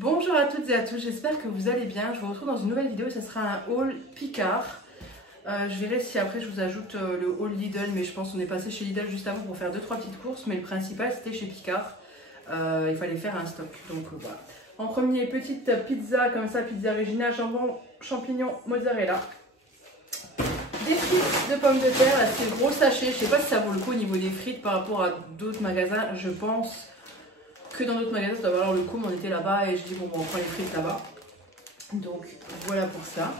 Bonjour à toutes et à tous, j'espère que vous allez bien. Je vous retrouve dans une nouvelle vidéo, ce sera un haul Picard. Je verrai si après je vous ajoute le haul Lidl, mais je pense qu'on est passé chez Lidl juste avant pour faire 2-3 petites courses, mais le principal c'était chez Picard. Il fallait faire un stock, donc voilà. En premier, petite pizza comme ça, pizza Regina, jambon, champignons, mozzarella. Des frites de pommes de terre, là c'est gros sachet, je sais pas si ça vaut le coup au niveau des frites par rapport à d'autres magasins, je pense que dans d'autres magasins ça doit valoir le coup, mais on était là-bas et je dis bon on prend les frites là-bas. Donc voilà pour ça.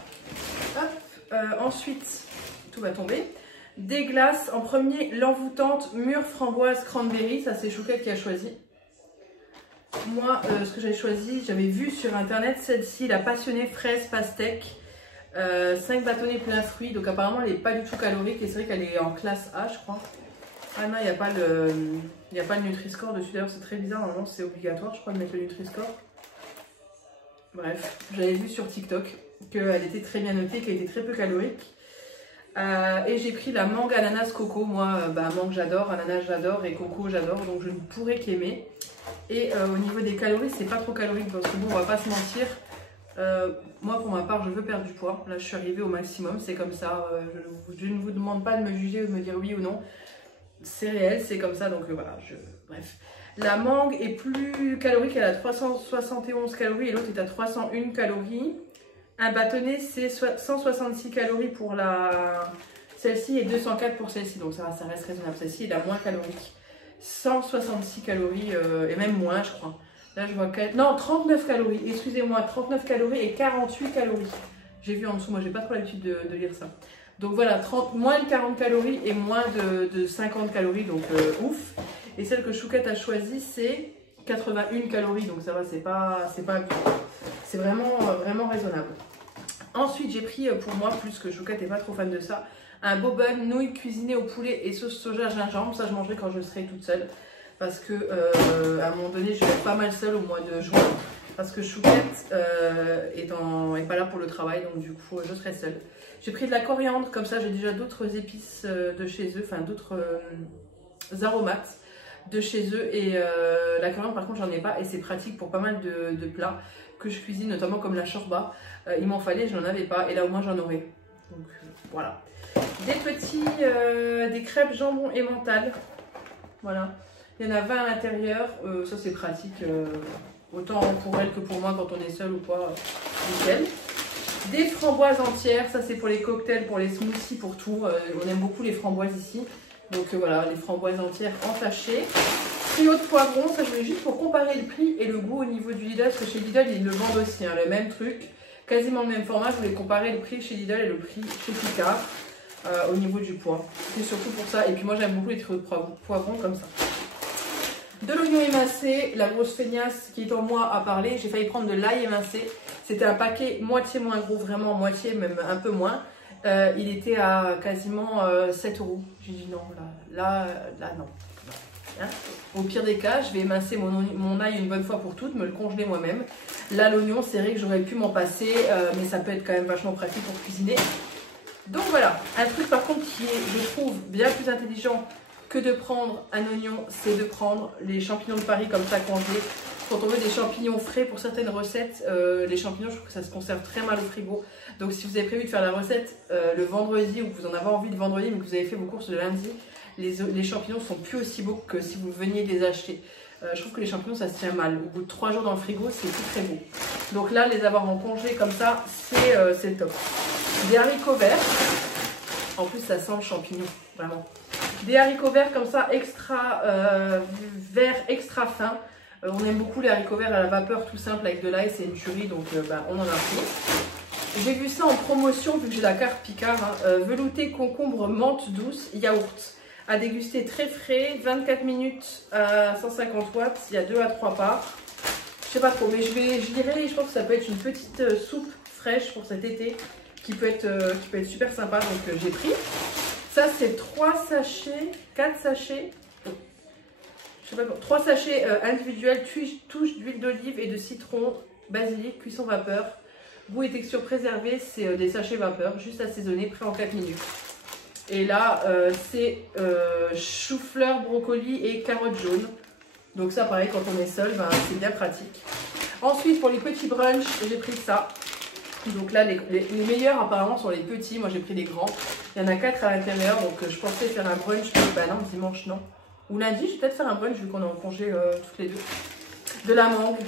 Hop, ensuite, tout va tomber. Des glaces, en premier, l'envoûtante mûre framboise cranberry, ça c'est Chouquette qui a choisi. Moi, ce que j'avais choisi, j'avais vu sur internet celle-ci, la passionnée fraise pastèque. 5 bâtonnets plein fruits, donc apparemment elle n'est pas du tout calorique et c'est vrai qu'elle est en classe A je crois. Ah non, il n'y a pas le Nutri-Score dessus, d'ailleurs c'est très bizarre, normalement c'est obligatoire je crois de mettre le Nutri-Score. Bref, j'avais vu sur TikTok qu'elle était très bien notée, qu'elle était très peu calorique. Et j'ai pris la mangue ananas coco, moi mangue j'adore, ananas j'adore et coco j'adore, donc je ne pourrais qu'aimer. Et au niveau des calories c'est pas trop calorique parce que bon on va pas se mentir. Moi pour ma part je veux perdre du poids, là je suis arrivée au maximum, c'est comme ça, je ne vous demande pas de me juger ou de me dire oui ou non, c'est réel, c'est comme ça, donc voilà, bref. La mangue est plus calorique, elle a 371 calories et l'autre est à 301 calories. Un bâtonnet c'est 166 calories pour celle-ci et 204 pour celle-ci, donc ça reste raisonnable. Celle-ci est la moins calorique, 166 calories et même moins je crois. Là je vois non 39 calories, excusez-moi, 39 calories et 48 calories. J'ai vu en dessous, moi j'ai pas trop l'habitude de lire ça. Donc voilà, moins de 40 calories et moins de 50 calories, donc ouf. Et celle que Chouquette a choisie c'est 81 calories, donc ça va, c'est pas c'est vraiment raisonnable. Ensuite j'ai pris pour moi, plus que Chouquette n'est pas trop fan de ça, un boba nouilles cuisinées au poulet et sauce soja gingembre. Ça je mangerai quand je serai toute seule. Parce que à un moment donné je vais être pas mal seule au mois de juin parce que Chouquette est pas là pour le travail, donc du coup je serai seule. J'ai pris de la coriandre, comme ça j'ai déjà d'autres épices de chez eux, enfin d'autres aromates de chez eux, et la coriandre par contre j'en ai pas et c'est pratique pour pas mal de plats que je cuisine, notamment comme la shorba. Il m'en fallait, je n'en avais pas et là au moins j'en aurai. Donc voilà. Des crêpes jambon et mental, voilà. Il y en a 20 à l'intérieur, ça c'est pratique, autant pour elle que pour moi quand on est seul ou quoi, nickel. Des framboises entières, ça c'est pour les cocktails, pour les smoothies, pour tout. On aime beaucoup les framboises ici, donc voilà, les framboises entières en sachet. Trio de poivrons, ça je voulais juste pour comparer le prix et le goût au niveau du Lidl, parce que chez Lidl ils le vendent aussi, hein, le même truc, quasiment le même format. Je voulais comparer le prix chez Lidl et le prix chez Picard au niveau du poids. C'est surtout pour ça, et puis moi j'aime beaucoup les trios de poivrons comme ça. De l'oignon émincé, la grosse feignasse qui est en moi à parler, j'ai failli prendre de l'ail émincé. C'était un paquet moitié moins gros, vraiment moitié, même un peu moins. Il était à quasiment 7 €. J'ai dit non, là non. Hein, au pire des cas, je vais émincer mon ail une bonne fois pour toutes, me le congeler moi-même. Là, l'oignon, c'est vrai que j'aurais pu m'en passer, mais ça peut être quand même vachement pratique pour cuisiner. Donc voilà, un truc par contre qui est, je trouve, bien plus intelligent que de prendre un oignon, c'est de prendre les champignons de Paris comme ça congelés. Quand on veut des champignons frais pour certaines recettes, les champignons je trouve que ça se conserve très mal au frigo. Donc si vous avez prévu de faire la recette le vendredi ou que vous en avez envie le vendredi mais que vous avez fait vos courses le lundi, les champignons sont plus aussi beaux que si vous veniez les acheter. Je trouve que les champignons ça se tient mal. Au bout de 3 jours dans le frigo c'est plus très beau. Donc là les avoir en congelé comme ça c'est top. Des haricots verts. En plus ça sent le champignon, vraiment. Des haricots verts comme ça, extra verts, extra fins. On aime beaucoup les haricots verts à la vapeur tout simple avec de l'ail, c'est une tuerie, donc on en a pris. J'ai vu ça en promotion vu que j'ai la carte Picard, hein, velouté concombre menthe douce yaourt. À déguster très frais, 24 minutes à 150 watts, il y a 2 à 3 parts. Je sais pas trop, mais je dirais, je pense que ça peut être une petite soupe fraîche pour cet été qui peut être super sympa, donc j'ai pris. Ça c'est 3 sachets, 4 sachets, je sais pas, 3 sachets individuels, touche d'huile d'olive et de citron, basilic, cuisson vapeur. Goût et texture préservée, c'est des sachets vapeur, juste assaisonnés, prêts en 4 minutes. Et là c'est chou-fleur, brocoli et carottes jaunes. Donc ça pareil, quand on est seul, c'est bien pratique. Ensuite, pour les petits brunchs, j'ai pris ça. Donc là, les meilleurs apparemment sont les petits. Moi, j'ai pris les grands. Il y en a 4 à l'intérieur. Donc, je pensais faire un brunch. Bah non, dimanche, non. Ou lundi, je vais peut-être faire un brunch vu qu'on est en congé toutes les deux. De la mangue.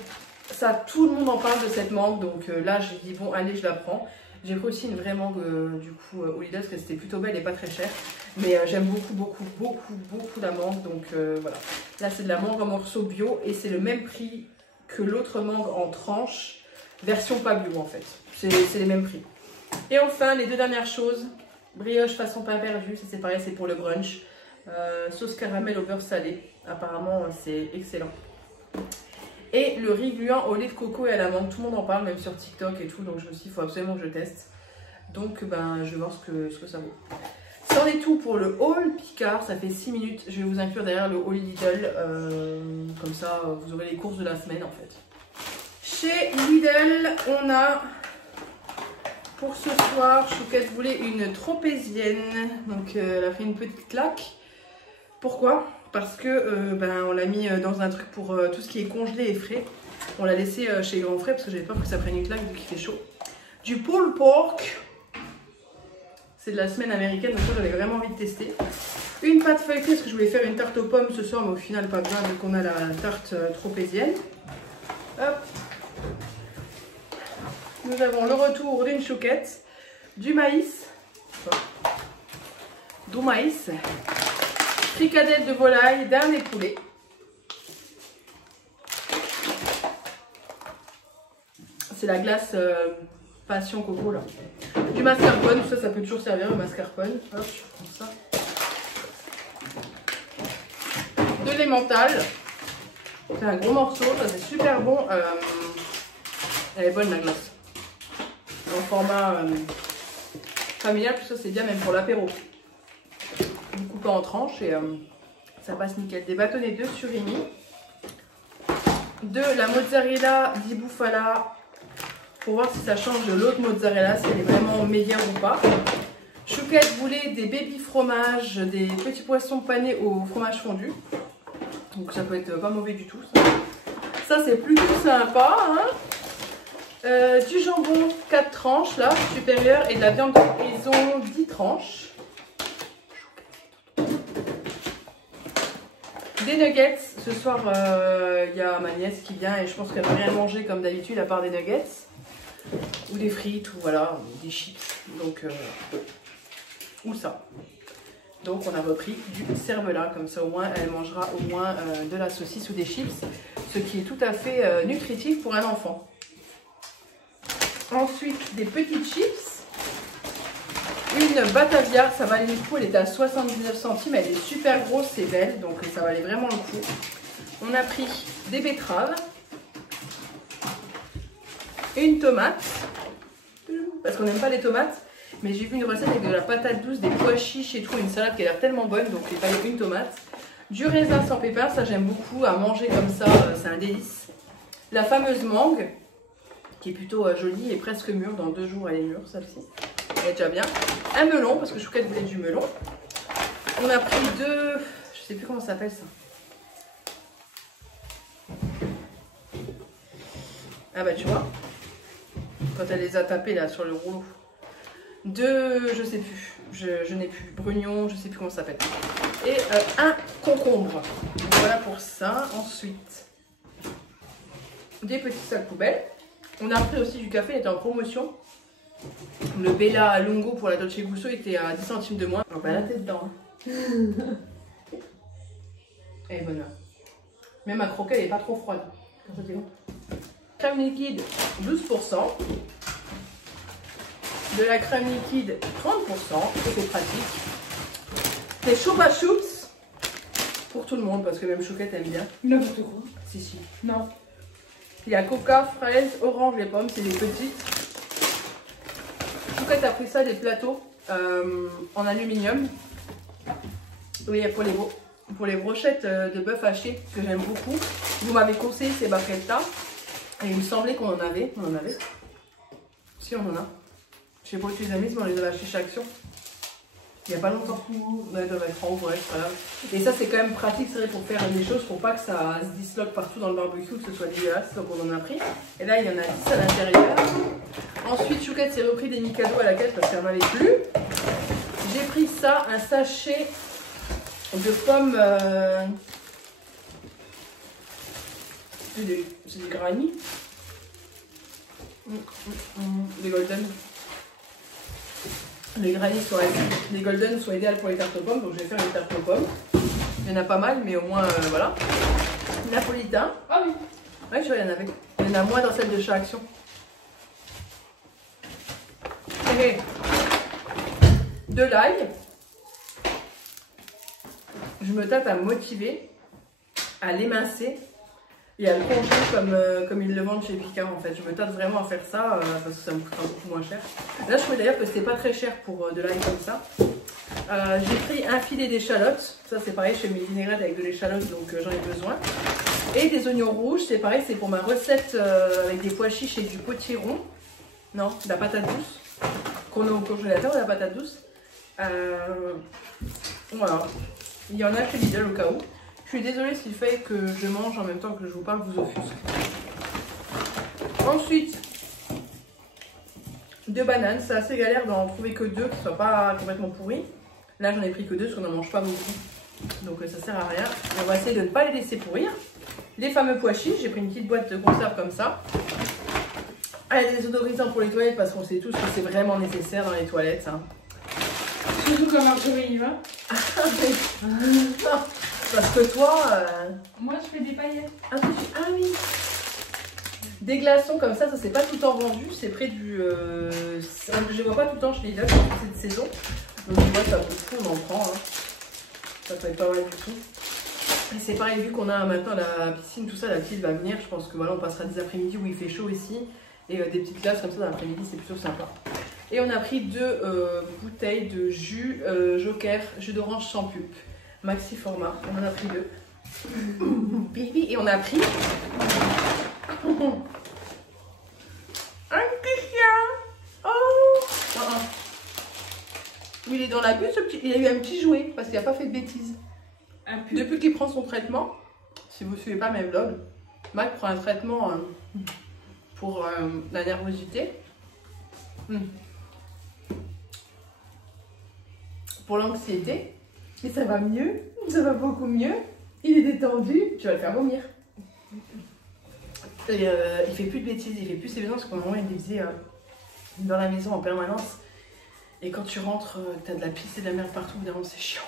Ça, tout le monde en parle de cette mangue. Donc là, j'ai dit, bon, allez, je la prends. J'ai pris aussi une vraie mangue, du coup, au Lidl, parce que c'était plutôt belle et pas très chère. Mais j'aime beaucoup la mangue. Donc voilà. Là, c'est de la mangue en morceaux bio. Et c'est le même prix que l'autre mangue en tranche. Version pas bio, en fait. C'est les mêmes prix. Et enfin, les deux dernières choses. Brioche façon pain perdu. Ça, c'est pareil, c'est pour le brunch. Sauce caramel au beurre salé. Apparemment, c'est excellent. Et le riz gluant au lait de coco et à la menthe. Tout le monde en parle, même sur TikTok et tout. Donc je me suis dit, il faut absolument que je teste. Donc ben, je vais voir ce que ça vaut. C'en est tout pour le haul Picard. Ça fait 6 minutes. Je vais vous inclure derrière le haul Lidl. Comme ça, vous aurez les courses de la semaine en fait. Chez Lidl, on a pour ce soir, Chouquette voulait une tropézienne. Donc elle a fait une petite claque. Pourquoi? Parce que ben, on l'a mis dans un truc pour tout ce qui est congelé et frais. On l'a laissé chez Grand Frais parce que j'avais peur que ça prenne une claque vu qu'il fait chaud. Du pulled pork. C'est de la semaine américaine, donc j'avais vraiment envie de tester. Une pâte feuilletée parce que je voulais faire une tarte aux pommes ce soir, mais au final pas besoin vu qu'on a la tarte tropézienne. Hop. Nous avons le retour d'une chouquette, du maïs, fricadelle de volaille, d'un et poulet. C'est la glace passion coco là. Du mascarpone, ça peut toujours servir le mascarpone. Hop, je prends ça. De l'emmental. C'est un gros morceau, ça c'est super bon. Elle est bonne la glace. En format familial, tout ça c'est bien même pour l'apéro. Vous coupez en tranches et ça passe nickel. Des bâtonnets de surimi, de la mozzarella di bufala pour voir si ça change de l'autre mozzarella, si elle est vraiment meilleure ou pas. Chouquette voulait des baby fromages, des petits poissons panés au fromage fondu. Donc ça peut être pas mauvais du tout. Ça c'est plutôt sympa, hein. Du jambon 4 tranches là, supérieur, et de la viande de prison 10 tranches. Des nuggets, ce soir il y a ma nièce qui vient et je pense qu'elle va rien manger comme d'habitude à part des nuggets. Ou des frites, ou voilà, des chips. Donc, ou ça. Donc on a repris du cervelas, comme ça au moins elle mangera au moins de la saucisse ou des chips. Ce qui est tout à fait nutritif pour un enfant. Ensuite, des petites chips. Une Batavia, ça valait le coup, elle était à 79 centimes, elle est super grosse, c'est belle, donc ça valait vraiment le coup. On a pris des betteraves. Une tomate. Parce qu'on n'aime pas les tomates. Mais j'ai vu une recette avec de la patate douce, des pois chiches et tout, une salade qui a l'air tellement bonne, donc il fallait une tomate. Du raisin sans pépins, ça j'aime beaucoup, à manger comme ça, c'est un délice. La fameuse mangue, qui est plutôt jolie et presque mûre, dans 2 jours elle est mûre celle-ci. Elle est déjà bien. Un melon, parce que Chouquette voulait du melon. On a pris 2, je sais plus comment ça s'appelle ça. Ah bah tu vois, quand elle les a tapés là sur le rouleau. 2, je sais plus, je n'ai plus, brugnon, je sais plus comment ça s'appelle. Et un concombre. Donc, voilà pour ça. Ensuite, des petits sacs poubelles. On a pris aussi du café, il était en promotion. Le Bella Lungo pour la Dolce Gusto était à 10 centimes de moins. On va la tête dedans. Elle est bonne. Même à croquer, elle n'est pas trop froide. Crème liquide 12%. De la crème liquide 30%. C'est pratique. Des Chupa Chups pour tout le monde parce que même Chouquette aime bien. N'importe quoi. Si. Non. Il y a coca, fraise, orange, les pommes, c'est des petites. Chouquette a pris ça des plateaux en aluminium. Oui, pour les brochettes de bœuf haché que j'aime beaucoup. Vous m'avez conseillé ces barquettes-là. Et il me semblait qu'on en avait. On en avait. Si, on en a. Je sais pas où tu les as mises, mais on les a achetées chez Action. Il n'y a pas longtemps. Ouais, doit être en haut, ouais, voilà. Et ça, c'est quand même pratique, c'est vrai, pour faire des choses, pour pas que ça se disloque partout dans le barbecue, que ce soit dégueulasse, donc on en a pris. Et là, il y en a 10 à l'intérieur. Ensuite, Chouquette s'est repris des Mikado à la caisse parce qu'elle n'en avait plus. J'ai pris ça, un sachet de pommes. C'est des granny. Des golden. Les granny les golden sont idéales pour les tartes aux pommes, donc je vais faire une tarte aux pommes. Il y en a pas mal, mais au moins voilà. Napolitain. Ah oui. Ouais, je vois, il y en avait. Il y en a moins dans celle de chez Action. Et de l'ail. Je me tâte à me motiver à l'émincer et à le congeler comme ils le vendent chez Picard en fait. Je me tâte vraiment à faire ça parce que ça me coûtera beaucoup moins cher. Là je trouvais d'ailleurs que c'était pas très cher pour de l'ail comme ça. J'ai pris un filet d'échalotes. Ça c'est pareil, je fais mes vinaigrettes avec de l'échalote donc j'en ai besoin. Et des oignons rouges, c'est pareil, c'est pour ma recette avec des pois chiches et du potiron. Non, de la patate douce. Qu'on a au congélateur, de la patate douce. Voilà. Il y en a chez Lidl au cas où. Je suis désolée s'il fait que je mange en même temps que je vous parle, vous offusque. Ensuite, 2 bananes. C'est assez galère d'en trouver que 2 qui ne soient pas complètement pourries. Là, j'en ai pris que 2 parce qu'on n'en mange pas beaucoup. Donc ça sert à rien. Et on va essayer de ne pas les laisser pourrir. Les fameux pois chiches. J'ai pris une petite boîte de conserve comme ça. Des désodorisants pour les toilettes parce qu'on sait tous que c'est vraiment nécessaire dans les toilettes. Hein. Surtout quand Marjorie y va. Non, parce que toi... Moi je fais des paillettes. Ah oui. Des glaçons comme ça c'est pas tout le temps vendu. C'est près du... je les vois pas tout le temps chez Lidl, c'est de saison. Donc tu vois, ça vaut le coup, on en prend. Hein. Ça peut être pas mal du tout. Et c'est pareil, vu qu'on a maintenant la piscine, tout ça, la petite va venir. Je pense que voilà, on passera des après-midi où il fait chaud ici. Et des petites glaces comme ça dans l'après-midi, c'est plutôt sympa. Et on a pris 2 bouteilles de jus Joker, jus d'orange sans pulpe, maxi format. On en a pris 2. Et on a pris un petit chien. Oh, il est dans la bulle, ce petit. Il a eu un petit jouet parce qu'il n'a pas fait de bêtises. Depuis qu'il prend son traitement, si vous ne suivez pas mes vlogs, Mac prend un traitement pour la nervosité. Pour l'anxiété, et ça va mieux, ça va beaucoup mieux, il est détendu, tu vas le faire vomir. Et, il fait plus de bêtises, il fait plus ses besoins parce qu'au moment il les faisait dans la maison en permanence. Et quand tu rentres, tu as de la pisse et de la merde partout, évidemment c'est chiant.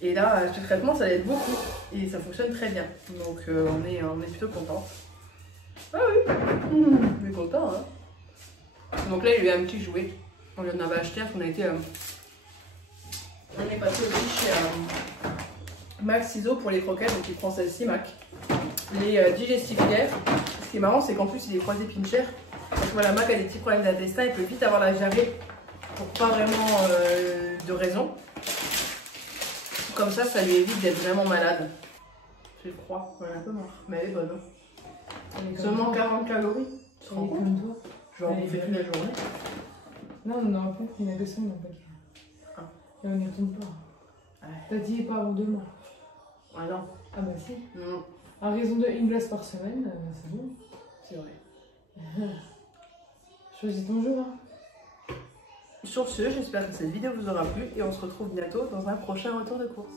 Et là, ce traitement ça l'aide beaucoup et ça fonctionne très bien. Donc on est plutôt content. Ah oui, on est content hein. Donc là il y a eu un petit jouet, on lui en avait acheté, on a été... on est passé aussi chez Mac Ciseaux pour les croquettes, donc il prend celle-ci Mac. Les digestificaires. Ce qui est marrant c'est qu'en plus il est croisé Pincher. Parce que voilà, Mac a des petits problèmes d'intestin, il peut vite avoir la diarrhée pour pas vraiment de raison. Comme ça lui évite d'être vraiment malade. Je crois, on est un peu mort, mais elle est bonne. Seulement 40 calories. Tu te rends compte? Je vais en bouffer toute la journée. Non, en fait, il n'y en a que ça, non, pas. Et on n'y retourne pas. Ouais. T'as dit pas avant 2 mois. Ah non. Ah bah si. Non. À raison de 1 glace par semaine, c'est bon. C'est vrai. Choisis ton jour. Hein. Sur ce, j'espère que cette vidéo vous aura plu et on se retrouve bientôt dans un prochain retour de course.